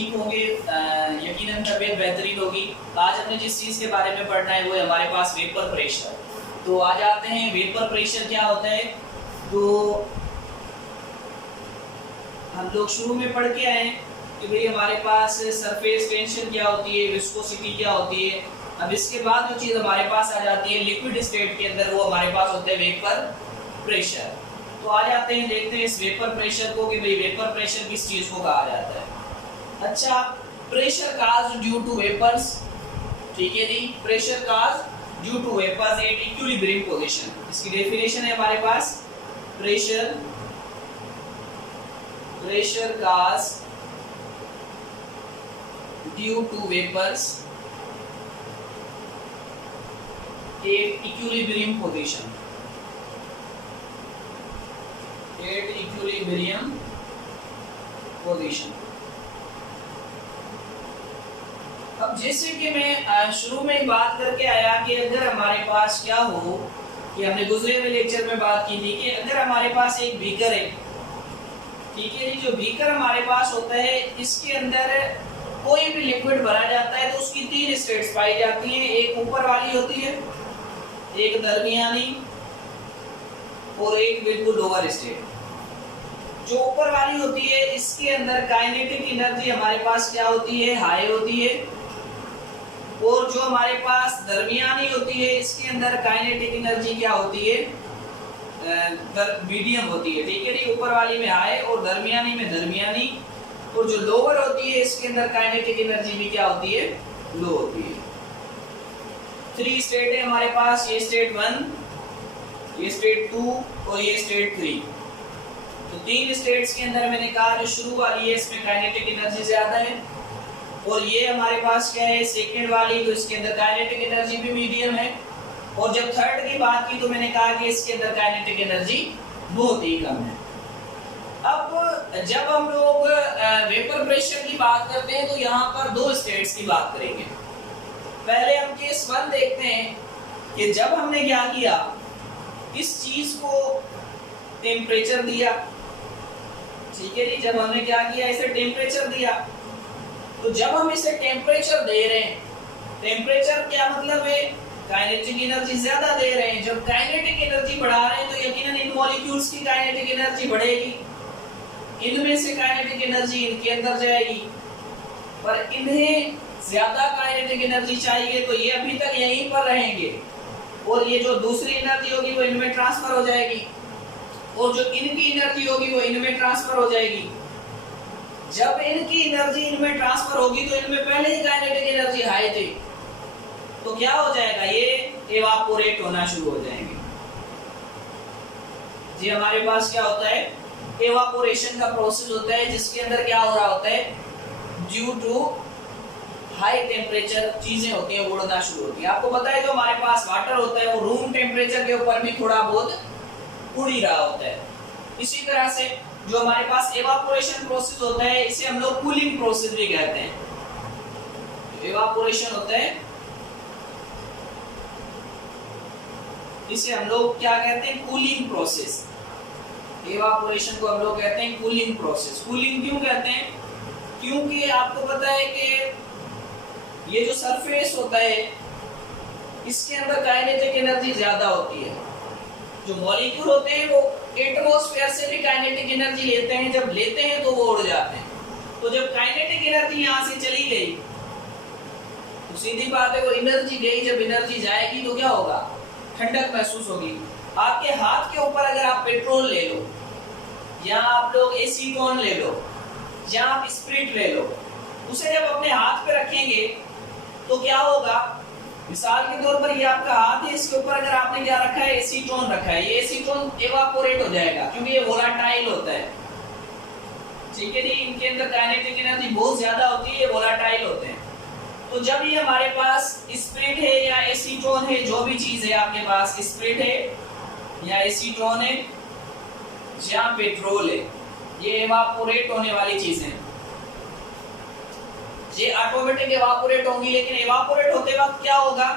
ठीक होंगे, यकीनन तबीयत बेहतरीन होगी। आज हमने जिस चीज़ के बारे में पढ़ना है वो है हमारे पास वेपर प्रेशर। तो आज आते हैं वेपर प्रेशर क्या होता है। तो हम लोग शुरू में पढ़ के आए कि भाई हमारे पास सरफेस टेंशन क्या होती है, विस्कोसिटी क्या होती है। अब इसके बाद जो चीज़ हमारे पास आ जाती है लिक्विड स्टेट के अंदर, वो हमारे पास होता है वेपर प्रेशर। तो आ जाते हैं, देखते हैं इस वेपर प्रेशर को कि भाई वेपर प्रेशर किस चीज़ को कहा जाता है। अच्छा, pressure cause due to vapours, ठीक है जी, pressure cause due to vapours at equilibrium position. इसकी डेफिनेशन है हमारे पास, pressure cause due to vapours at equilibrium position, at equilibrium position. अब जैसे कि मैं शुरू में ही बात करके आया कि अगर हमारे पास क्या हो कि हमने गुजरे हुए लेक्चर में बात की थी कि अगर हमारे पास एक बीकर है, ठीक है जी, जो बीकर हमारे पास होता है इसके अंदर कोई भी लिक्विड भरा जाता है तो उसकी तीन स्टेट्स पाई जाती हैं। एक ऊपर वाली होती है, एक दरमियानी और एक बिल्कुल लोअर स्टेट। जो ऊपर वाली होती है इसके अंदर काइनेटिक एनर्जी हमारे पास क्या होती है, हाई होती है। और जो हमारे पास दरमियानी होती है इसके अंदर काइनेटिक एनर्जी क्या होती है, मीडियम होती है, ठीक है जी। ऊपर वाली में हाई और दरमियानी में दरमियानी। और जो लोअर होती है इसके अंदर काइनेटिक एनर्जी भी क्या होती है, लो होती है। 3 स्टेट है हमारे पास, ये स्टेट 1, ये स्टेट 2 और ये स्टेट 3। तो 3 स्टेट्स के अंदर मैंने कहा जो शुरू वाली है इसमें काइनेटिक एनर्जी ज्यादा है, और ये हमारे पास क्या है सेकंड वाली, तो इसके अंदर काइनेटिक एनर्जी भी मीडियम है। और जब थर्ड की बात की तो मैंने कहा कि इसके अंदर काइनेटिक एनर्जी बहुत ही कम है। अब जब हम लोग वेपर प्रेशर की बात करते हैं तो यहाँ पर 2 स्टेट्स की बात करेंगे। पहले हम केस 1 देखते हैं कि जब हमने क्या किया, इस चीज को टेम्परेचर दिया, ठीक है जी। जब हमने क्या किया, इसे टेम्परेचर दिया, तो जब हम इसे टेम्परेचर दे रहे हैं, टेम्परेचर क्या मतलब है, काइनेटिक एनर्जी ज्यादा दे रहे हैं। जब काइनेटिक एनर्जी बढ़ा रहे हैं तो यकीनन इन मॉलिक्यूल्स की काइनेटिक एनर्जी बढ़ेगी, इनमें से काइनेटिक एनर्जी इनके अंदर जाएगी, पर इन्हें ज्यादा काइनेटिक एनर्जी चाहिए तो ये अभी तक यहीं पर रहेंगे, और ये जो दूसरी एनर्जी होगी वो इनमें ट्रांसफर हो जाएगी, और जो इनकी एनर्जी होगी वो इनमें ट्रांसफर हो जाएगी। जब इनकी एनर्जी इनमें ट्रांसफर होगी तो इनमें पहले ही काइनेटिक एनर्जी हाई थी, तो क्या हो जाएगा, ये इवापोरेट होना शुरू हो जाएंगे जी। हमारे पास क्या होता है, इवापोरेशन का प्रोसेस होता है जिसके अंदर क्या हो रहा होता है, ड्यू टू हाई टेम्परेचर चीजें होती हैं उड़ना शुरू होती है। आपको पता है जो हमारे पास वाटर होता है वो रूम टेम्परेचर के ऊपर भी थोड़ा बहुत उड़ ही रहा होता है। इसी तरह से जो हमारे पास इवापोरेशन प्रोसेस होता है इसे हम लोग कूलिंग प्रोसेस भी कहते हैं। इवापोरेशन होता है इसे हम लोग क्या कहते हैं, कूलिंग प्रोसेस। इवापोरेशन को हम लोग कहते हैं कूलिंग प्रोसेस। कूलिंग क्यों कहते हैं, क्योंकि आपको पता है कि ये जो सरफेस होता है इसके अंदर काइनेटिक एनर्जी ज्यादा होती है। जो मॉलिक्यूल होते हैं वो एटमॉस्फेयर से भी काइनेटिक एनर्जी लेते हैं, जब लेते हैं तो वो उड़ जाते हैं। तो जब काइनेटिक एनर्जी यहाँ से चली गई तो सीधी बात है वो एनर्जी गई, जब एनर्जी जाएगी तो क्या होगा, ठंडक महसूस होगी। आपके हाथ के ऊपर अगर आप पेट्रोल ले लो, या आप लोग एसीटोन ले लो, या आप स्पिरिट ले लो, उसे जब अपने हाथ पे रखेंगे तो क्या होगा, मिसाल के तौर पर ये आपका हाथ है, इसके ऊपर अगर आपने क्या रखा है, एसीटोन रखा है, ये एसीटोन इवापोरेट हो जाएगा क्योंकि ये वोलाटाइल होता है, ठीक है जी। इनके अंदर काइनेटिक एनर्जी बहुत ज्यादा होती है, ये वोलाटाइल होते हैं। तो जब ये हमारे पास स्पिरिट है या एसीटोन है, जो भी चीज है आपके पास, स्पिरिट है या एसीटोन है या पेट्रोल है, ये इवापोरेट होने वाली चीज है, ये ऑटोमेटिक इवापोरेट होंगी। लेकिन इवापोरेट होते वक्त क्या होगा,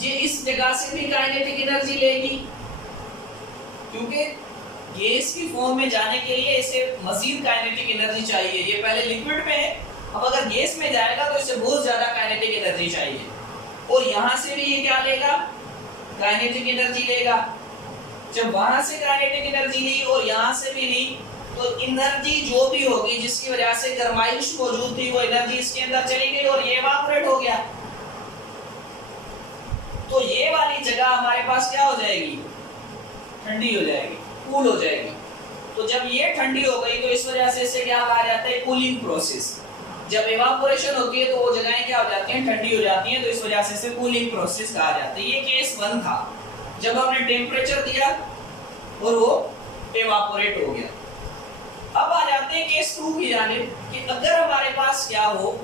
ये इस जगह से भी काइनेटिक एनर्जी लेगी, क्योंकि गैस की फॉर्म में जाने के लिए इसे मजीद काइनेटिक एनर्जी चाहिए। ये पहले लिक्विड में है अब अगर गैस में जाएगा तो इसे बहुत ज्यादा काइनेटिक एनर्जी चाहिए, और यहां से भी ये क्या लेगा, काइनेटिक एनर्जी लेगा। जब वहां से काइनेटिक एनर्जी ली और यहां से भी ली, तो एनर्जी जो भी होगी जिसकी वजह से गर्माइश मौजूद थी, वो एनर्जी इसके अंदर चली गई और ये इवापोरेट हो गया। तो ये वाली जगह हमारे पास क्या हो जाएगी, ठंडी हो जाएगी, कूल हो जाएगी। तो जब ये ठंडी हो गई तो इस वजह से इसे क्या कहा जाता है, कूलिंग प्रोसेस। जब इवापोरेशन होती है तो वो जगहें क्या हो जाती हैं, ठंडी हो जाती हैं, तो इस वजह से इसे कूलिंग प्रोसेस कहा जाता है। ये केस 1 था, जब हमने टेम्परेचर दिया और वो इवापोरेट हो गया। अब आ जाते हैं केस 2 की जानिब कि अगर हमारे पास क्या हो,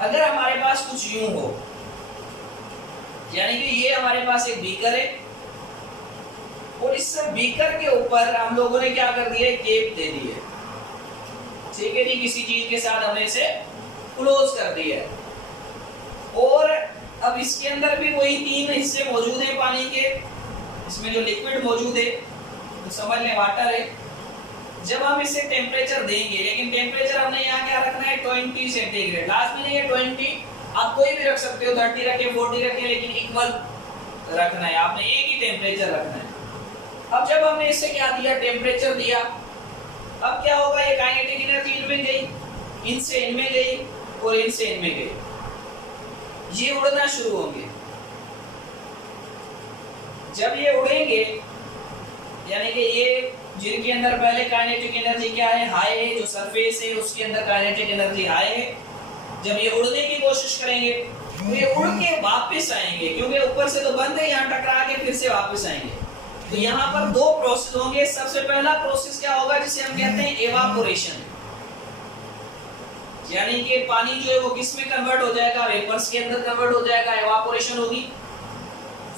अगर हमारे पास कुछ यूं हो, यानी कि ये हमारे पास एक बीकर है और इस बीकर के ऊपर हम लोगों ने क्या कर दिया, केप दे दी है, ठीक है जी, किसी चीज के साथ हमने इसे क्लोज कर दिया है। और अब इसके अंदर भी वही 3 हिस्से मौजूद हैं पानी के, इसमें जो लिक्विड मौजूद है तो समझ लें वाटर है। जब हम इसे टेम्परेचर देंगे, लेकिन टेम्परेचर हमने यहाँ क्या रखना है, 20 सेंटीग्रेड, लास्ट में नहीं है 20, आप कोई भी रख सकते हो, 30 रखे 40 रखे, लेकिन इक्वल रखना है, आपने एक ही टेम्परेचर रखना है। अब जब हमने इससे क्या दिया, टेम्परेचर दिया, अब क्या होगा, ये काइनेटिक एनर्जी इनमें गई, इनसे इनमें गई और इनसे इनमें गई, ये उड़ना शुरू होंगे। जब ये उड़ेंगे, यानी कि ये जिनके अंदर पहले काइनेटिक एनर्जी क्या है, हाई है, जो सरफेस है उसके अंदर काइनेटिक एनर्जी हाई है, जब ये उड़ने की कोशिश करेंगे तो ये उड़ के वापस आएंगे, क्योंकि ऊपर से तो बंद है, यहाँ टकरा के फिर से वापस आएंगे। तो यहाँ पर 2 प्रोसेस होंगे। सबसे पहला प्रोसेस क्या होगा, जिसे हम कहते हैं एवापोरेशन, यानी कि पानी जो है वो किस में कन्वर्ट हो जाएगा, वेपर्स के अंदर कन्वर्ट हो जाएगा, एवापोरेशन होगी।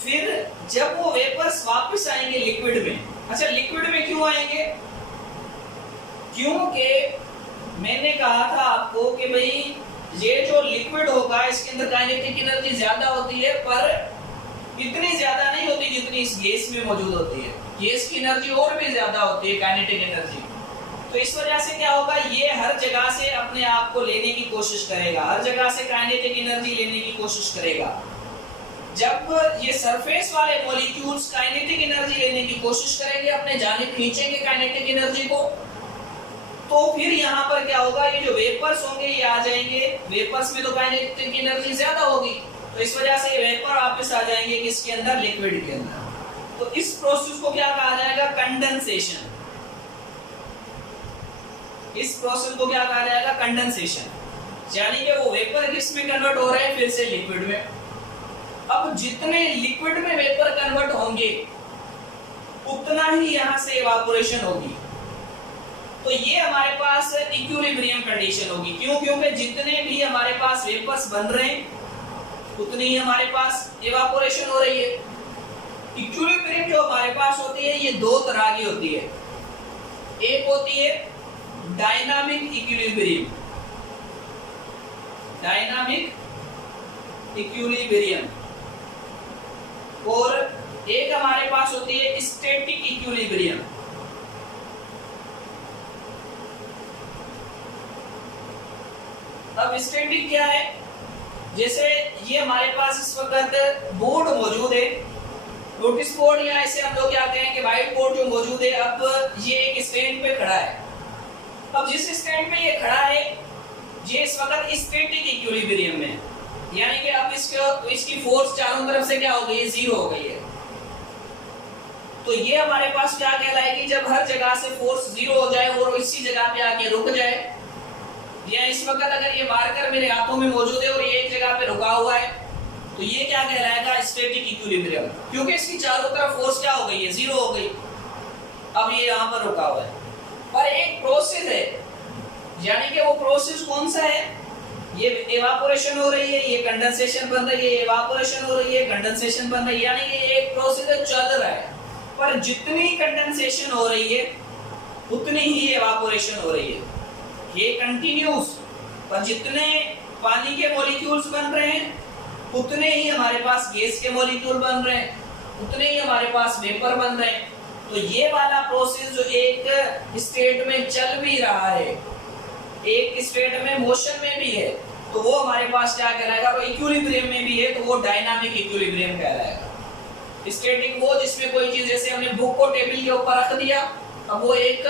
फिर जब वो वेपर्स वापस आएंगे लिक्विड में, अच्छा लिक्विड में क्यों आएंगे, क्योंकि मैंने कहा था आपको कि भाई ये जो लिक्विड होगा इसके अंदर काइनेटिक एनर्जी ज्यादा होती है, पर इतनी ज्यादा नहीं होती जितनी इस गैस में मौजूद होती है। गैस की एनर्जी और भी ज्यादा होती है, काइनेटिक एनर्जी। तो इस वजह से क्या होगा, ये हर जगह से अपने आप को लेने की कोशिश करेगा, हर जगह से काइनेटिक एनर्जी लेने की कोशिश करेगा। जब ये सरफेस वाले मॉलिक्यूल्स काइनेटिक एनर्जी लेने की कोशिश करेंगे, अपने जानिब खींचेंगे काइनेटिक एनर्जी को, तो फिर यहाँ पर क्या होगा, ये जो वेपर्स होंगे ये आ जाएंगे, वेपर्स में तो काइनेटिक एनर्जी ज्यादा होगी, तो इस वजह से ये वेपर वापस आ जाएंगे किसके अंदर, लिक्विड के अंदर। तो इस प्रोसेस को क्या कहा जाएगा, कंडेंसेशन। इस प्रोसेस को क्या कहा जाएगा, कंडेंसेशन, यानी कि वो वेपर किस में कन्वर्ट हो रहे हैं, फिर से लिक्विड में। अब जितने लिक्विड में वेपर कन्वर्ट होंगे उतना ही यहाँ से इवापोरेशन होगी। तो ये हमारे पास इक्विलिब्रियम कंडीशन होगी। क्यों, क्योंकि जितने भी हमारे पास वेपर्स बन रहे हैं उतनी ही हमारे पास इवापोरेशन हो रही है। इक्विलिब्रियम जो हमारे पास होती है ये 2 तरह की होती है, एक होती है डायनामिक इक्विलिब्रियम, डायनामिक इक्विलिब्रियम, और एक हमारे पास होती है स्टैटिक इक्विलिब्रियम। अब स्टैटिक क्या है, जैसे ये हमारे पास इस वक्त बोर्ड मौजूद है, नोटिस बोर्ड, या इसे हम लोग क्या कहेंगे, व्हाइट बोर्ड जो मौजूद है। अब ये एक स्टैंड पे खड़ा है, अब जिस स्टैंड पे ये खड़ा है ये इस वक्त स्टैटिक इक्विलिब्रियम में, यानी कि अब इसकी फोर्स चारों तरफ से क्या हो गई है, 0 हो गई है। तो ये हमारे पास क्या कहलाएगी, जब हर जगह से फोर्स 0 हो जाए और इसी जगह पे आके रुक जाए, या इस वक्त अगर ये मार्कर मेरे हाथों में मौजूद है और ये एक जगह पे रुका हुआ है, तो ये क्या कहलाएगा, स्टैटिक इक्विलिब्रियम, क्योंकि इसकी चारों तरफ फोर्स क्या हो गई है, 0 हो गई। अब ये यहाँ पर रुका हुआ है, पर एक प्रोसेस है, यानी कि वो प्रोसेस कौन सा है, ये इवापोरेशन हो रही है, ये कंडेंसेशन बन रही है, इवापोरेशन हो रही है, कंडेंसेशन बन रही है, यानी कि एक प्रोसेस चल रहा है। पर जितनी कंडेंसेशन हो रही है उतनी ही इवापोरेशन हो रही है, ये कंटिन्यूस। पर जितने पानी के मॉलिक्यूल्स बन रहे हैं उतने ही हमारे पास गैस के मॉलिक्यूल बन रहे हैं, उतने ही हमारे पास वेपर बन रहे हैं। तो ये वाला प्रोसेस जो एक स्टेट में चल भी रहा है एक स्टेट में मोशन में भी है तो वो हमारे पास क्या कहलाएगा, और इक्विलिब्रियम में भी है तो वो डायनामिक इक्विलिब्रियम कहलाएगा। स्टैटिक वो जिसमें कोई चीज, जैसे हमने बुक को टेबल के ऊपर रख दिया, अब वो एक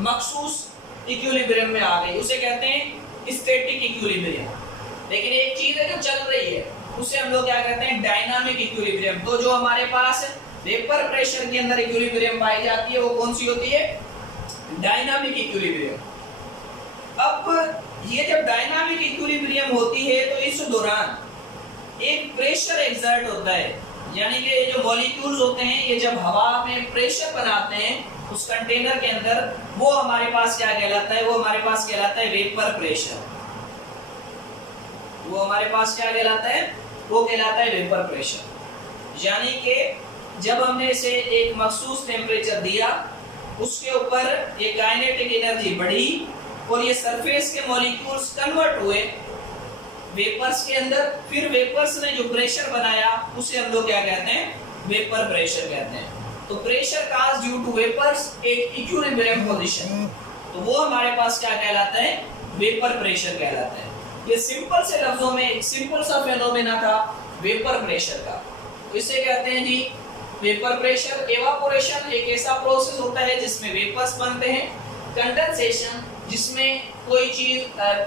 मखसूस इक्विलिब्रियम में आ गई, उसे कहते हैं स्टैटिक इक्विलिब्रियम। लेकिन एक चीज है जो चल रही है उसे हम लोग क्या कहते हैं, डायनामिक इक्विलिब्रियम। तो जो हमारे पास वेपर प्रेशर के अंदर इक्विलिब्रियम पाई जाती है वो कौन सी होती है, डायनामिक इक्विलिब्रियम। अब ये जब डायनामिक इक्विलिब्रियम होती है तो इस दौरान एक प्रेशर एक्सर्ट होता है, यानी कि ये जो मॉलिक्यूल्स होते हैं ये जब हवा में प्रेशर बनाते हैं उस कंटेनर के अंदर, वो हमारे पास क्या कहलाता है, वो हमारे पास कहलाता है वेपर प्रेशर। वो हमारे पास क्या कहलाता है, वो कहलाता है वेपर प्रेशर। यानी कि जब हमने इसे एक मखसूस टेम्परेचर दिया, उसके ऊपर ये काइनेटिक एनर्जी बढ़ी और ये सरफेस के मॉलिक्यूल्स कन्वर्ट हुए वेपर्स के अंदर, फिर वेपर्स ने जो प्रेशर बनाया उसे हम लोग क्या कहते हैं, वेपर प्रेशर कहते हैं। तो pressure cause due to vapours at equilibrium position, तो वो हमारे पास क्या कहलाता है, वेपर प्रेशर कहलाता है। ये सिंपल से लफ्जों में एक सिंपल सा फेनोमेना था वेपर प्रेशर का, तो इसे कहते हैं जी वेपर प्रेशर। एवापोरेशन एक ऐसा प्रोसेस होता है जिसमें वेपर्स बनते हैं। कंडेंसेशन जिसमें कोई चीज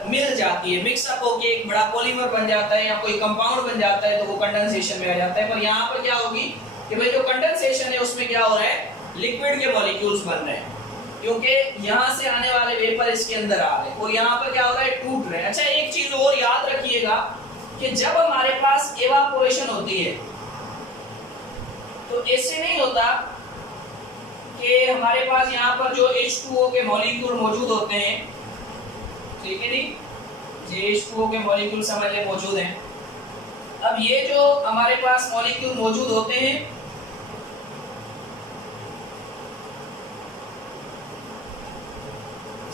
मिल जाती है, मिक्सअप होके एक बड़ा पॉलीमर बन जाता है या कोई कंपाउंड बन जाता है तो वो कंडेंसेशन में आ जाता है। पर यहाँ पर क्या होगी कि भाई जो कंडेंसेशन है उसमें क्या हो रहा है, लिक्विड के मॉलिक्यूल्स बन रहे हैं, क्योंकि यहाँ से आने वाले वेपर इसके अंदर आ रहे हैं और यहाँ पर क्या हो रहा है, टूट रहे हैं। अच्छा एक चीज और याद रखिएगा कि जब हमारे पास एवापोरेशन होती है तो ऐसे नहीं होता कि हमारे पास यहाँ पर जो H2O के मॉलिक्यूल मौजूद होते हैं, ठीक है नहीं, ये H2O के मॉलिक्यूल समझ ले मौजूद हैं। अब ये जो हमारे पास मॉलिक्यूल मौजूद होते हैं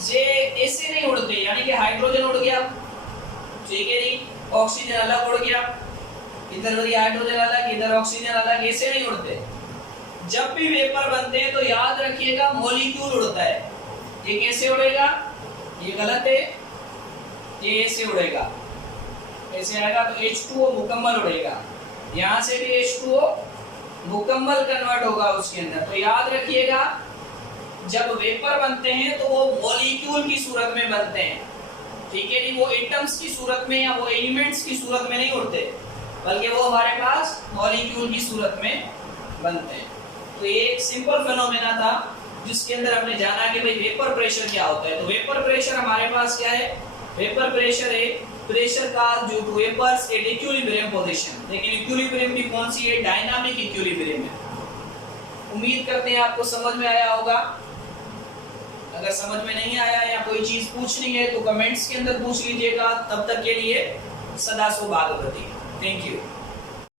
ये ऐसे नहीं उड़ते, यानी कि हाइड्रोजन उड़ गया, ठीक है नहीं, ऑक्सीजन अलग उड़ गया, इधर हाइड्रोजन अलग, इधर ऑक्सीजन अलग, ऐसे नहीं उड़ते। जब भी वेपर बनते हैं तो याद रखिएगा मॉलिक्यूल उड़ता है। ये कैसे उड़ेगा, ये गलत है, ये ऐसे उड़ेगा, ऐसे आएगा तो H2O मुकम्मल उड़ेगा, यहाँ से भी H2O मुकम्मल कन्वर्ट होगा उसके अंदर। तो याद रखिएगा जब वेपर बनते हैं तो वो मॉलिक्यूल की सूरत में बनते हैं, ठीक है नहीं, वो एटम्स की सूरत में या वो एलिमेंट्स की सूरत में नहीं उड़ते, बल्कि वो हमारे पास मॉलिक्यूल की सूरत में बनते हैं। तो ये एक सिंपल फेनोमेना था जिसके अंदर हमने जाना कि भाई वेपर प्रेशर क्या होता है। तो वेपर प्रेशर हमारे पास क्या है, वेपर प्रेशर है pressure cause due to vapours at equilibrium position. लेकिन इक्विलिब्रियम भी कौन सी है, डायनामिक इक्विलिब्रियम है। उम्मीद करते हैं आपको समझ में आया होगा। अगर समझ में नहीं आया या कोई चीज पूछनी है तो कमेंट्स के अंदर पूछ लीजिएगा। तब तक के लिए सदा सुभागवती। Thank you.